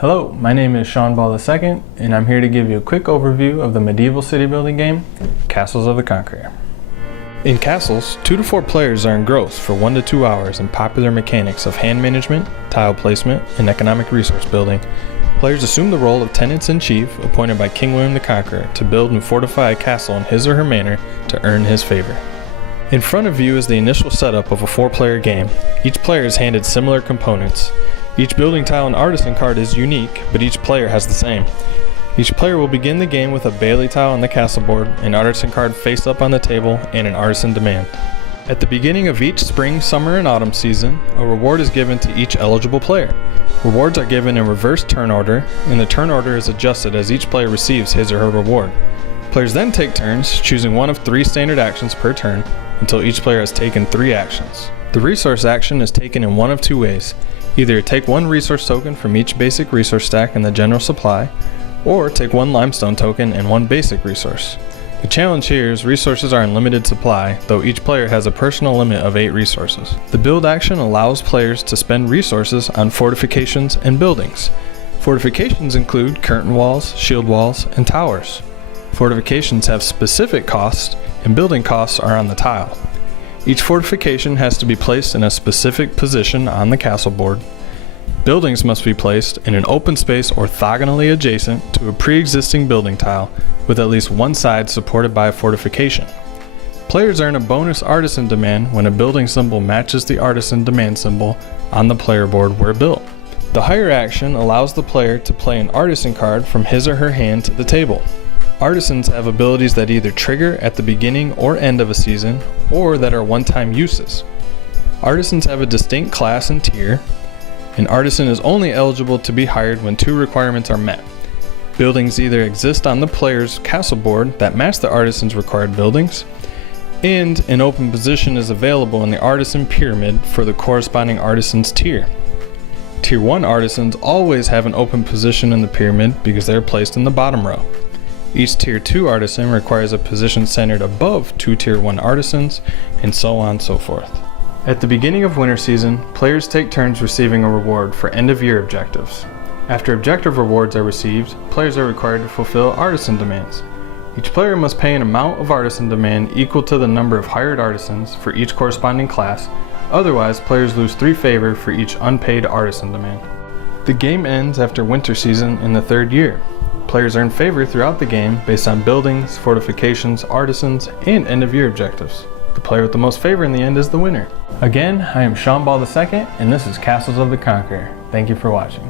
Hello, my name is Sean Ball II, and I'm here to give you a quick overview of the medieval city building game, Castles of the Conqueror. In Castles, 2 to 4 players are engrossed for 1 to 2 hours in popular mechanics of hand management, tile placement, and economic resource building. Players assume the role of tenants-in-chief appointed by King William the Conqueror to build and fortify a castle in his or her manor to earn his favor. In front of you is the initial setup of a 4-player game. Each player is handed similar components. Each building tile and artisan card is unique, but each player has the same. Each player will begin the game with a Bailey tile on the castle board, an artisan card face up on the table, and an artisan demand. At the beginning of each spring, summer, and autumn season, a reward is given to each eligible player. Rewards are given in reverse turn order, and the turn order is adjusted as each player receives his or her reward. Players then take turns, choosing one of 3 standard actions per turn, until each player has taken 3 actions. The resource action is taken in one of 2 ways. Either take 1 resource token from each basic resource stack in the general supply, or take 1 limestone token and 1 basic resource. The challenge here is resources are in limited supply, though each player has a personal limit of 8 resources. The build action allows players to spend resources on fortifications and buildings. Fortifications include curtain walls, shield walls, and towers. Fortifications have specific costs, and building costs are on the tile. Each fortification has to be placed in a specific position on the castle board. Buildings must be placed in an open space orthogonally adjacent to a pre-existing building tile with at least one side supported by a fortification. Players earn a bonus artisan demand when a building symbol matches the artisan demand symbol on the player board where built. The higher action allows the player to play an artisan card from his or her hand to the table. Artisans have abilities that either trigger at the beginning or end of a season, or that are one-time uses. Artisans have a distinct class and tier. An artisan is only eligible to be hired when 2 requirements are met. Buildings either exist on the player's castle board that match the artisan's required buildings, and an open position is available in the artisan pyramid for the corresponding artisan's tier. Tier 1 artisans always have an open position in the pyramid because they are placed in the bottom row. Each Tier 2 artisan requires a position centered above 2 Tier 1 artisans, and so on and so forth. At the beginning of winter season, players take turns receiving a reward for end-of-year objectives. After objective rewards are received, players are required to fulfill artisan demands. Each player must pay an amount of artisan demand equal to the number of hired artisans for each corresponding class, otherwise players lose 3 favor for each unpaid artisan demand. The game ends after winter season in the 3rd year. Players earn favor throughout the game based on buildings, fortifications, artisans, and end-of-year objectives. The player with the most favor in the end is the winner. Again, I am Sean Ball II, and this is Castles of the Conqueror. Thank you for watching.